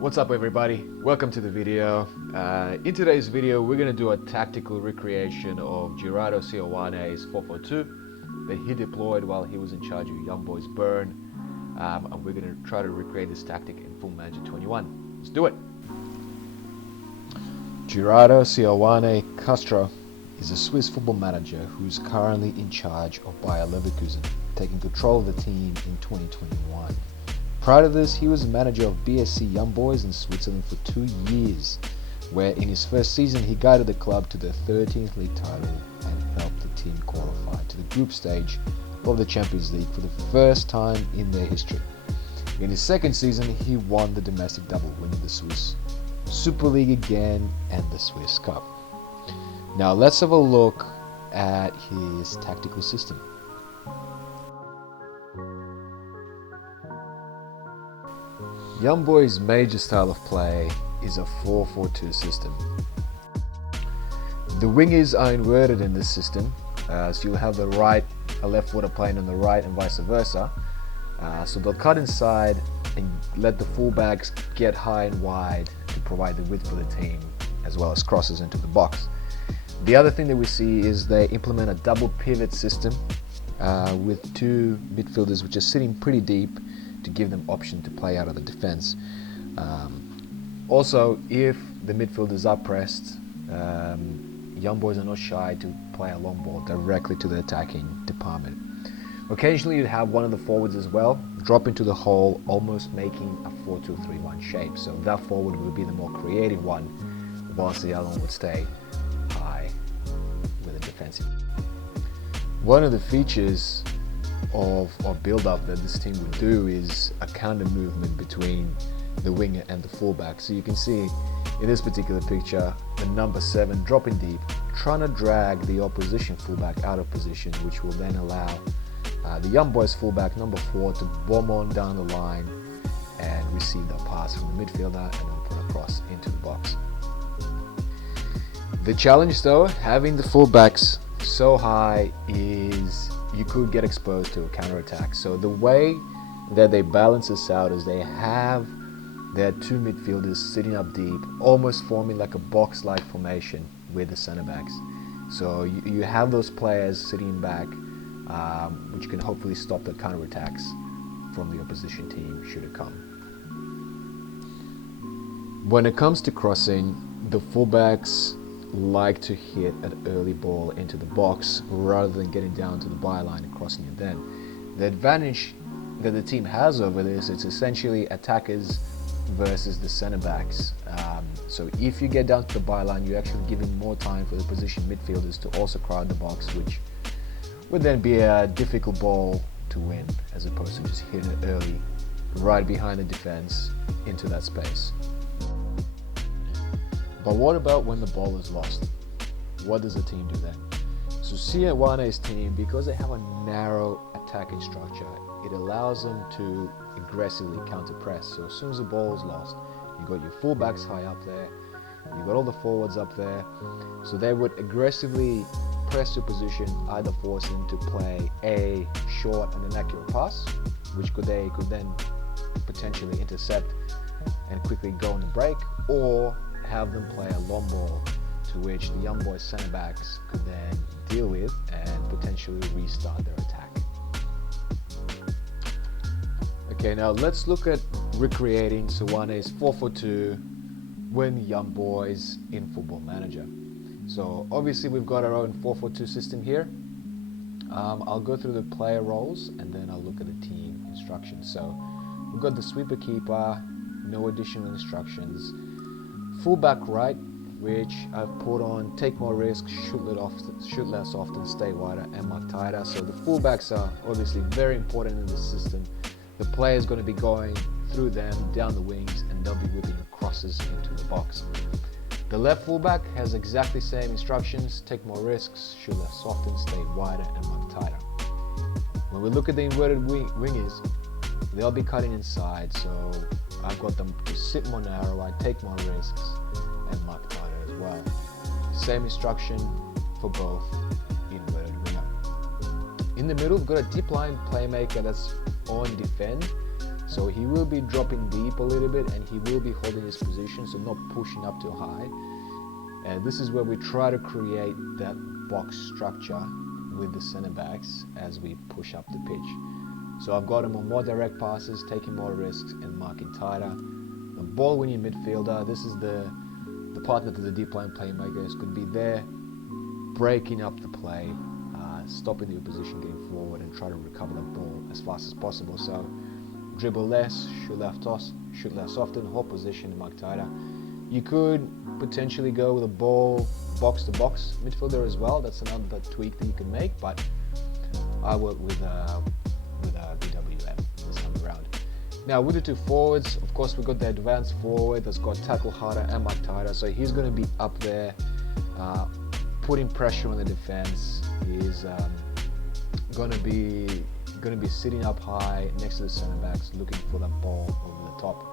What's up everybody, welcome to the video. In today's video we're going to do a tactical recreation of Gerardo Seoane's 4-4-2 that he deployed while he was in charge of Young Boys Bern, and we're going to try to recreate this tactic in Football Manager 21. Let's do it. Gerardo Seoane Castro is a Swiss football manager who's currently in charge of Bayer Leverkusen, taking control of the team in 2021. Prior to this, he was manager of BSC Young Boys in Switzerland for 2 years, where in his first season he guided the club to their 13th league title and helped the team qualify to the group stage of the Champions League for the first time in their history. In his second season, he won the domestic double, winning the Swiss Super League again and the Swiss Cup. Now let's have a look at his tactical system. Young Boys' major style of play is a 4-4-2 system. The wingers are inverted in this system, so you'll have a left footer playing on the right and vice versa. So they'll cut inside and let the fullbacks get high and wide to provide the width for the team, as well as crosses into the box. The other thing that we see is they implement a double pivot system with two midfielders which are sitting pretty deep to give them option to play out of the defense. Also, if the midfielders are pressed, Young Boys are not shy to play a long ball directly to the attacking department. Occasionally you'd have one of the forwards as well drop into the hole, almost making a 4-2-3-1 shape. So that forward would be the more creative one, whilst the other one would stay high with a defensive. One of the features of build-up that this team would do is a counter movement between the winger and the fullback. So you can see in this particular picture the number 7 dropping deep, trying to drag the opposition fullback out of position, which will then allow the Young Boys fullback number 4 to bomb on down the line and receive that pass from the midfielder and then put a cross into the box. The challenge though, having the fullbacks so high, is you could get exposed to a counter-attack. So the way that they balance this out is they have their two midfielders sitting up deep, almost forming like a box-like formation with the centre-backs. So you have those players sitting back, which can hopefully stop the counter-attacks from the opposition team should it come. When it comes to crossing, the fullbacks like to hit an early ball into the box rather than getting down to the byline and crossing it then. The advantage that the team has over this, it's essentially attackers versus the centre backs. So if you get down to the byline, you're actually giving more time for the position midfielders to also crowd the box, which would then be a difficult ball to win, as opposed to just hitting it early right behind the defense into that space. But what about when the ball is lost? What does the team do then? So Seoane's team, because they have a narrow attacking structure, it allows them to aggressively counter-press. So as soon as the ball is lost, you got your fullbacks high up there, you got all the forwards up there, so they would aggressively press your position, either force them to play a short and inaccurate pass, which they could then potentially intercept and quickly go on the break, or have them play a long ball to which the Young Boys centre backs could then deal with and potentially restart their attack. Okay, now let's look at recreating Seoane's 4-4-2 when Young Boys in Football Manager. So obviously we've got our own 4-4-2 system here. I'll go through the player roles and then I'll look at the team instructions. So we've got the sweeper keeper, no additional instructions. Fullback right, which I've put on take more risks, shoot less often, stay wider and mark tighter. So the fullbacks are obviously very important in this system. The player is going to be going through them down the wings and they'll be whipping crosses into the box. The left fullback has exactly the same instructions, take more risks, shoot less often, stay wider and mark tighter. When we look at the inverted wingers, they'll be cutting inside, so I've got them to sit more narrow, I take more risks and mark tighter as well. Same instruction for both inverted winger. In the middle, we've got a deep line playmaker that's on defend. So he will be dropping deep a little bit and he will be holding his position, so not pushing up too high. And this is where we try to create that box structure with the center backs as we push up the pitch. So I've got him on more direct passes, taking more risks and marking tighter. The ball winning midfielder, this is the partner to the deep line playmaker, is going to be there, breaking up the play, stopping the opposition getting forward and try to recover the ball as fast as possible. So dribble less, shoot less often, hold position, mark tighter. You could potentially go with a ball box to box midfielder as well. That's another tweak that you can make, but I work with a BWM this time around. Now with the two forwards, of course we've got the advanced forward that's got tackle harder and mark tighter, so he's going to be up there putting pressure on the defense. He's going to be sitting up high next to the center backs, looking for that ball over the top.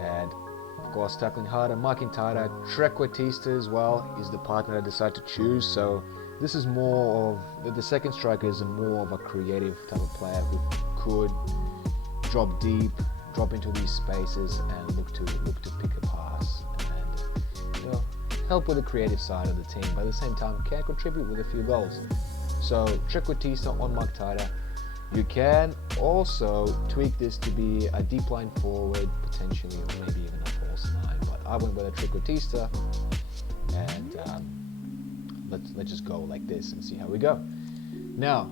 And of course, tackling harder, marking tighter. Trequartista as well is the partner I decided to choose. So this is more of the second striker is more of a creative type of player who could drop deep, drop into these spaces, and look to pick a pass and help with the creative side of the team. But at the same time, can contribute with a few goals. So Trequartista on mark tighter. You can also tweak this to be a deep line forward, potentially, or maybe even a false nine. But I went with a Trequartista, and let's just go like this and see how we go. Now,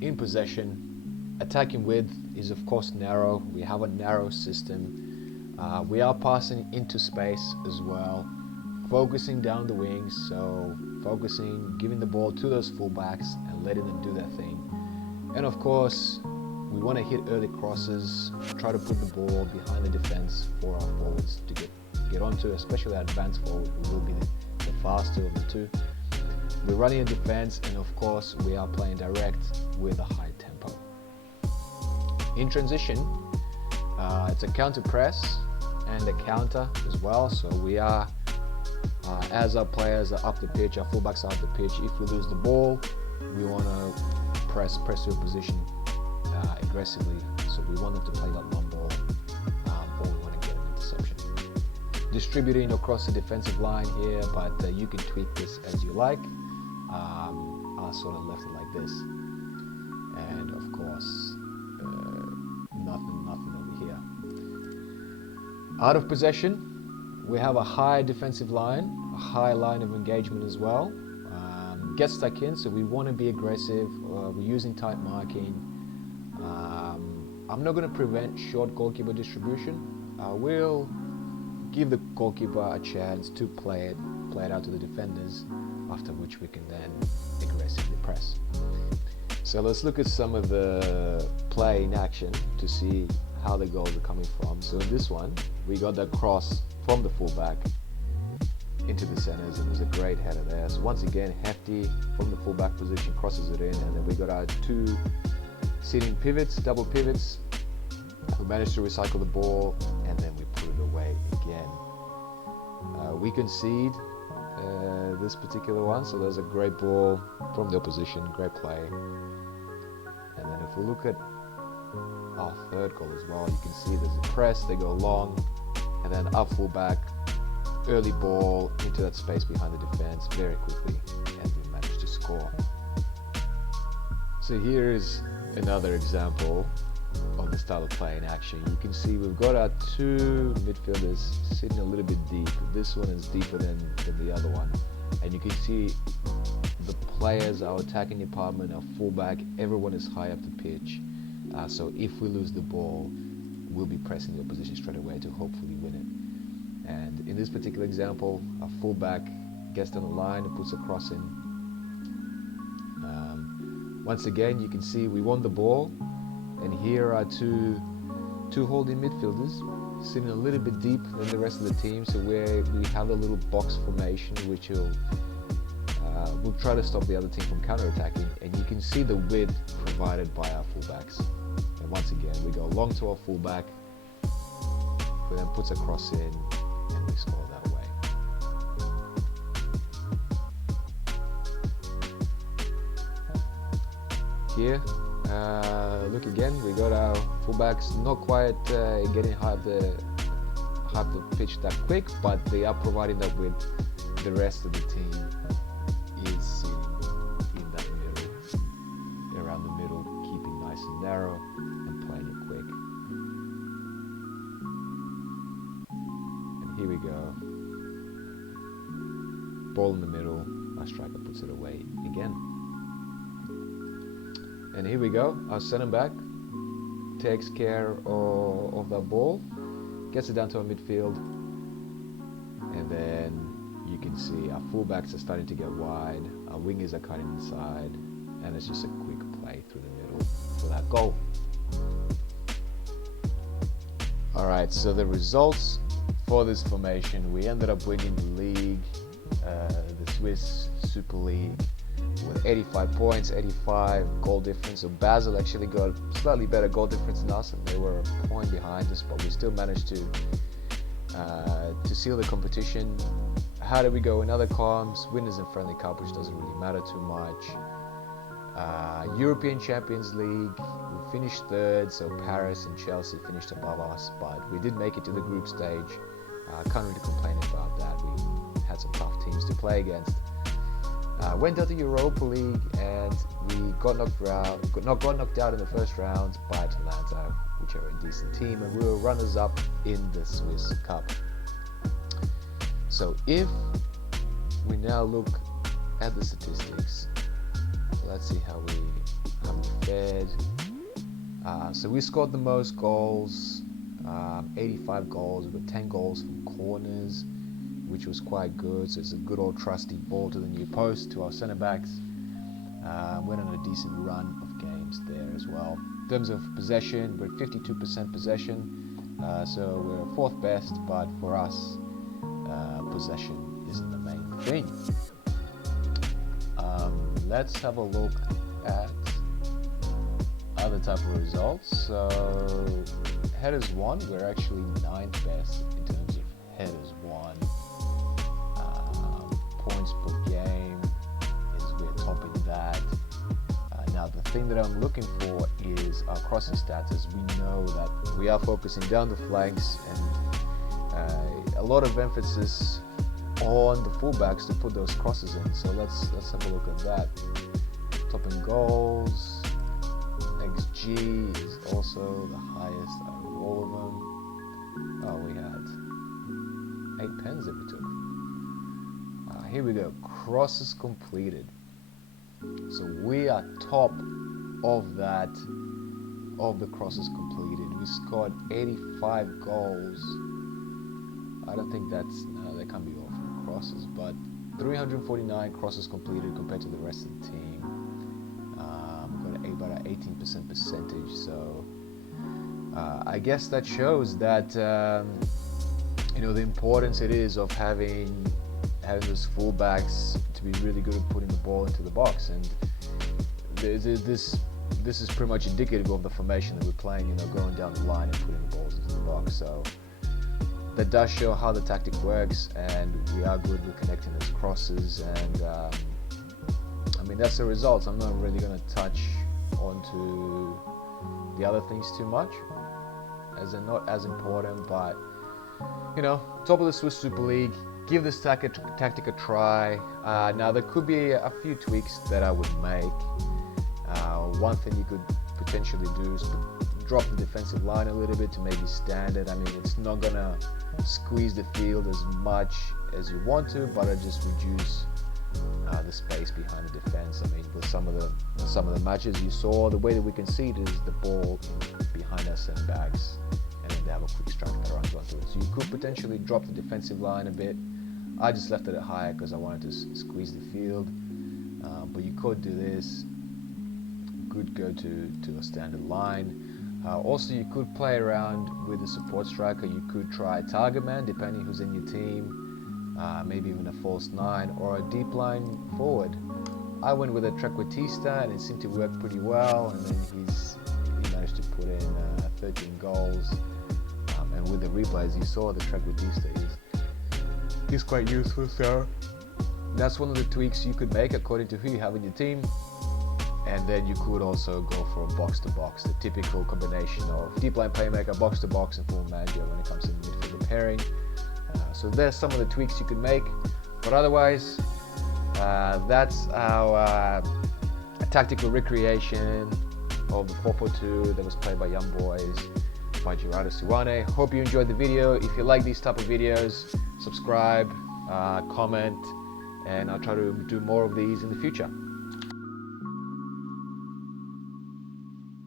in possession, attacking width is of course narrow. We have a narrow system. We are passing into space as well, focusing down the wings. So focusing, giving the ball to those fullbacks and letting them do their thing. And of course, we want to hit early crosses, try to put the ball behind the defense for our forwards to get onto, especially that advanced forward who will be the faster of the two. We're running a defense, and of course, we are playing direct with a high tempo. In transition, it's a counter press and a counter as well. So we are, as our players are up the pitch, our fullbacks are up the pitch, if we lose the ball, we want to press to a position aggressively. So we want them to play that long ball, or we want to get an interception. Distributing across the defensive line here, but you can tweak this as you like. I sort of left it like this, and of course, nothing over here. Out of possession, we have a high defensive line, a high line of engagement as well. Get stuck in, so we want to be aggressive. We're using tight marking. I'm not going to prevent short goalkeeper distribution. I will give the goalkeeper a chance to play it out to the defenders, after which we can then aggressively press. So let's look at some of the play in action to see how the goals are coming from. So in this one, we got that cross from the fullback into the centers, and there's a great header there. So once again, Hefty from the fullback position crosses it in, and then we got our two sitting pivots, double pivots, who managed to recycle the ball, and then we put it away again. We concede this particular one, so there's a great ball from the opposition, great play. And then if we look at our third goal as well, you can see there's a press, they go long, and then our fullback, early ball into that space behind the defense very quickly, and we managed to score. So here's another example of the style of play in action. You can see we've got our two midfielders sitting a little bit deep. This one is deeper than the other one, and you can see the players, our attacking department, our fullback, everyone is high up the pitch. So if we lose the ball, we'll be pressing the opposition straight away to hopefully win it. And in this particular example, our fullback gets down the line and puts a cross in. Once again, you can see we won the ball, and here are two holding midfielders sitting a little bit deep than the rest of the team. So where we have a little box formation, which will try to stop the other team from counter-attacking, and you can see the width provided by our fullbacks. And once again, we go long to our fullback, who then puts a cross in, and we score that way. Here, Look again, we got our fullbacks not quite getting half the pitch that quick, but they are providing that with the rest of the team is sitting in that middle, around the middle, keeping nice and narrow and playing it quick. And here we go. Ball in the middle, our striker puts it away again. And here we go, our centre back takes care of that ball, gets it down to our midfield, and then you can see our fullbacks are starting to get wide, our wingers are cutting inside, and it's just a quick play through the middle for that goal. Alright, so the results for this formation, we ended up winning the league, the Swiss Super League, with 85 points, 85 goal difference. So Basel actually got slightly better goal difference than us, and they were a point behind us, but we still managed to seal the competition. How did we go in other comps? Winners in Friendly Cup, which doesn't really matter too much. European Champions League, we finished third, so Paris and Chelsea finished above us, but we did make it to the group stage. Can't really complain about that. We had some tough teams to play against. Went out to Europa League, and we got knocked out in the first round by Atalanta, which are a decent team, and we were runners-up in the Swiss Cup. So if we now look at the statistics, let's see how we fared. So we scored the most goals, 85 goals. We got 10 goals from corners, which was quite good. So it's a good old trusty ball to the near post to our centre backs. Went on a decent run of games there as well. In terms of possession, we're at 52% possession, so we're fourth best, but for us, possession isn't the main thing. Let's have a look at other type of results. So headers won, we're actually 9th best in terms of headers won. Points per game is we're topping that. Now the thing that I'm looking for is our crossing stats, as we know that we are focusing down the flanks, and a lot of emphasis on the fullbacks to put those crosses in. So let's have a look at that. Topping goals, XG is also the highest out of all of them. Oh, we had 8 pens that we took. Here we go, crosses completed. So we are top of that, of the crosses completed. We scored 85 goals. I don't think that's, no, they can't be all from crosses, but 349 crosses completed compared to the rest of the team. We've got about an 18% percentage, so I guess that shows that you know, the importance it is of having those fullbacks to be really good at putting the ball into the box. And this is pretty much indicative of the formation that we're playing, you know, going down the line and putting the balls into the box. So that does show how the tactic works, and we are good with connecting those crosses. And I mean, that's the results. I'm not really going to touch onto the other things too much, as they're not as important. But you know, top of the Swiss Super League. Give this tactic a try. Now there could be a few tweaks that I would make. One thing you could potentially do is drop the defensive line a little bit to maybe stand it. I mean, it's not gonna squeeze the field as much as you want to, but it just reduce the space behind the defense. I mean, with some of the matches you saw, the way that we conceded is the ball behind our centre backs, and then they have a quick strike that runs onto it. So you could potentially drop the defensive line a bit. I just left it at higher because I wanted to squeeze the field, but you could do this. You could go to a standard line. Also, you could play around with a support striker. You could try a target man, depending who's in your team, maybe even a false 9 or a deep line forward. I went with a Trequartista, and it seemed to work pretty well, and then he managed to put in 13 goals. And with the replays, you saw the Trequartista is quite useful, so that's one of the tweaks you could make according to who you have in your team. And then you could also go for a box-to-box, the typical combination of deep line playmaker, box-to-box, and full manager when it comes to midfield pairing. So there's some of the tweaks you could make, but otherwise, that's our tactical recreation of the 442 that was played by Young Boys by Gerardo Seoane. Hope you enjoyed the video. If you like these type of videos, subscribe, comment, and I'll try to do more of these in the future.